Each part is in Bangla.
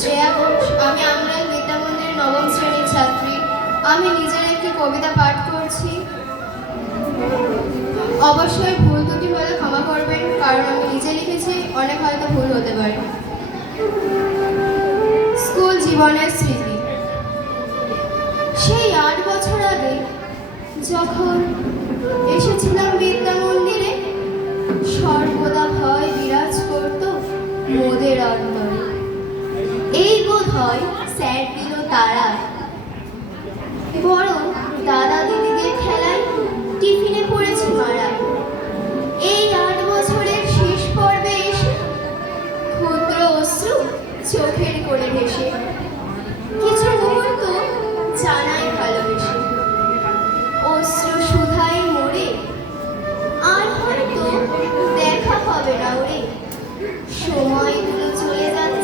শ্রেয়া ঘোষ, আমি আমরাল বিদ্যা মন্দিরের নবম শ্রেণির ছাত্রী। আমি নিজের একটি কবিতা পাঠ করছি। অবশ্যই ভুল দুটি হলে ক্ষমা করবেন, কারণ আমি নিজে লিখেছি, অনেক হয়তো ভুল হতে পারে। স্কুল জীবনের স্মৃতি। সেই আট বছর আগে যখন এসেছিলাম বিদ্যা মন্দিরে, সর্বদা ভয় বিরাজ করত মোদের অন্তরে। হয় স্যার দিল তারা। বরং দাদা দিদিদের খেলায় টিফিনে পড়েছে মারা। এই আট বছরের শেষ পর্বে এসে ক্ষুদ্র অশ্রু চোখের কোণে ভেসে। কিছু মুহূর্ত জানাই ভালোবেসে। অশ্রু সুধাই মোড়ে আর হয়তো দেখা হবে না ওরে। সময়গুলো চলে যাচ্ছে।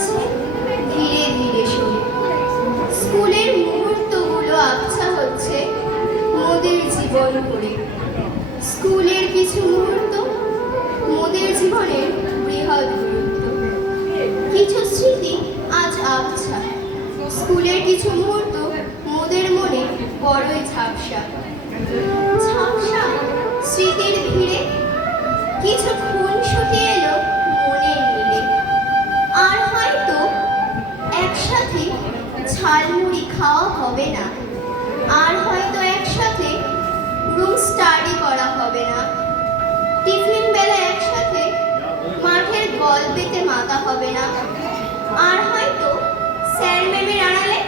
জীবন ভরে স্কুলের কিছু মুহূর্ত, মোদের জীবনের বৃহৎ কিছু স্মৃতি আজ আবছা। স্কুলের কিছু মুহূর্ত, মোদের মনে বড়ই ঝাপসা। ঝাপসা স্মৃতির ভিড়ে, কিছু খুন ছুটি এলো মনের মিলে। আর হয়তো একসাথে ঝালমুড়ি খাওয়া হবে না। মাতা হবে না। আর হয়তো স্যার ম্যামের আড়ালে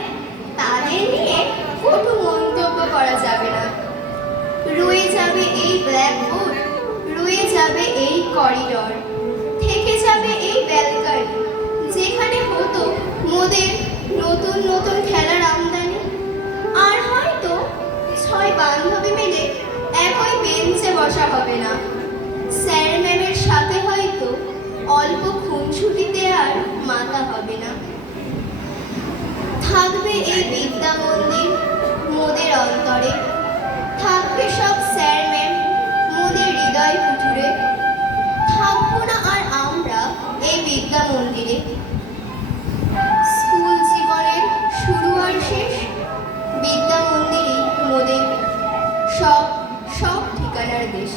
তাদের নিয়ে কটু মন্তব্য করা যাবে না। রয়ে যাবে এই ব্ল্যাকবোর্ড রয়ে যাবে এই করিডর থেকে যাবে এই ব্যালকনি যেখানে হতো মোদের নতুন নতুন খেলার আমদানি। আর হয়তো ছয় বান্ধবী মিলে একই বেঞ্চে বসা হবে না। স্যার অল্প খুনসুটিতে আর মাতা হবে না। থাকবে এই বিদ্যা মন্দির মোদের অন্তরে। থাকবে সব স্যার ম্যাম মোদের হৃদয় কুঠুরে থাকব না আর আমরা এই বিদ্যা মন্দিরে স্কুল জীবনের শুরু আর শেষ বিদ্যা মন্দিরই মোদের সব সব ঠিকানার দেশ।